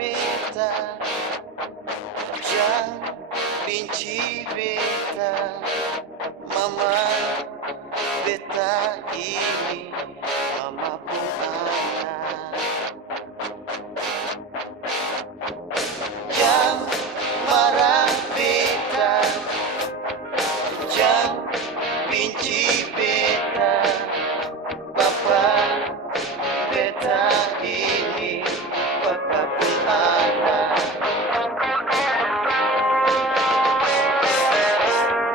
beta, jangan benci beta. Mama beta ini, mama pun anak. Jangan marah beta, jangan benci beta. Papa beta ini, papa pun anak.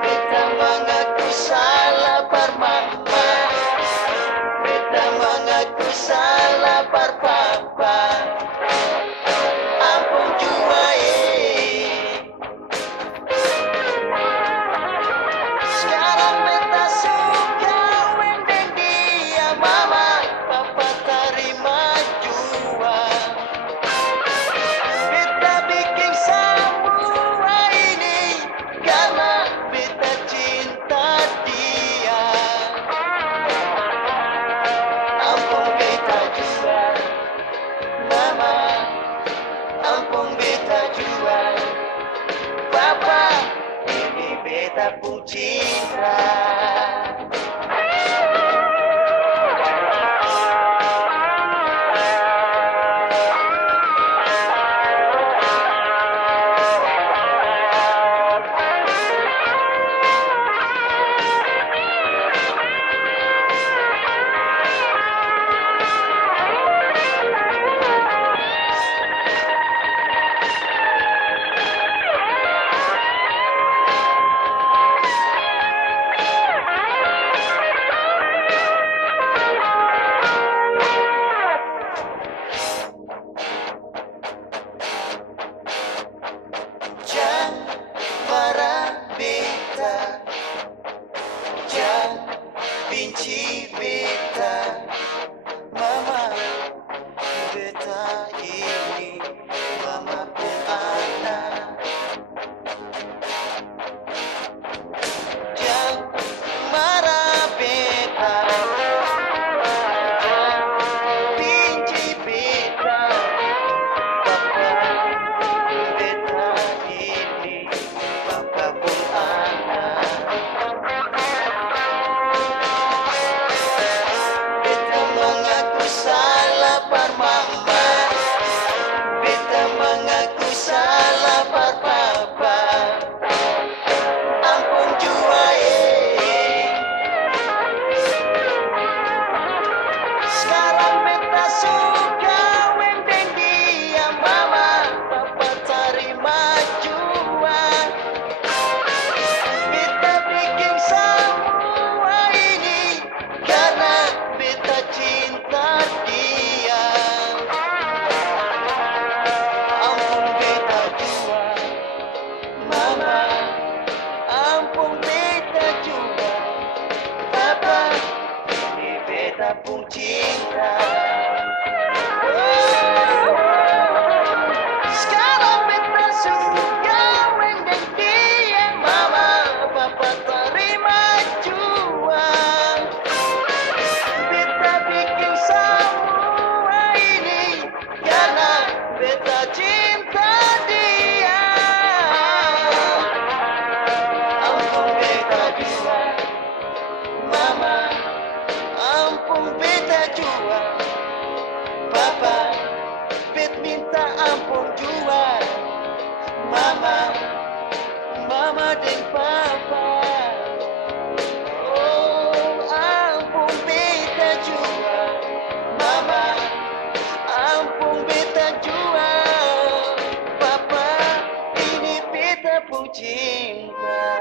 Beta mengaku salah par mama, beta mengaku salah par papa. Ampun jua sekarang beta suka wendeng dia mama, papa terima jua. Beta bikin semua ini karena beta cinta dia. Ampun beta jua mama, ampun beta jua papa, ini beta pun cinta. Jangan marah beta, jangan benci beta. Mama beta ini, mama pun anak. Jangan marah beta, jangan benci beta. Papa beta ini, papa pun anak. Beta mengaku salah par mama, beta mengaku salah par papa. Ampun jua sekarang beta suka wendeng dia mama, papa terima jua. Beta bikin semua ini karena beta cinta dia. Ampun beta jua mama, ampun beta jua papa, ini beta pun cinta. Sekarang beta suka wendeng dia mama, papa terima jua. Beta bikin semua ini karena beta cinta dia. Ampun beta jua mama, ampun beta jua papa, bet minta ampun jua mama, mama dan papa. Oh ampun beta jua mama, ampun beta jua papa, ini beta pun cinta.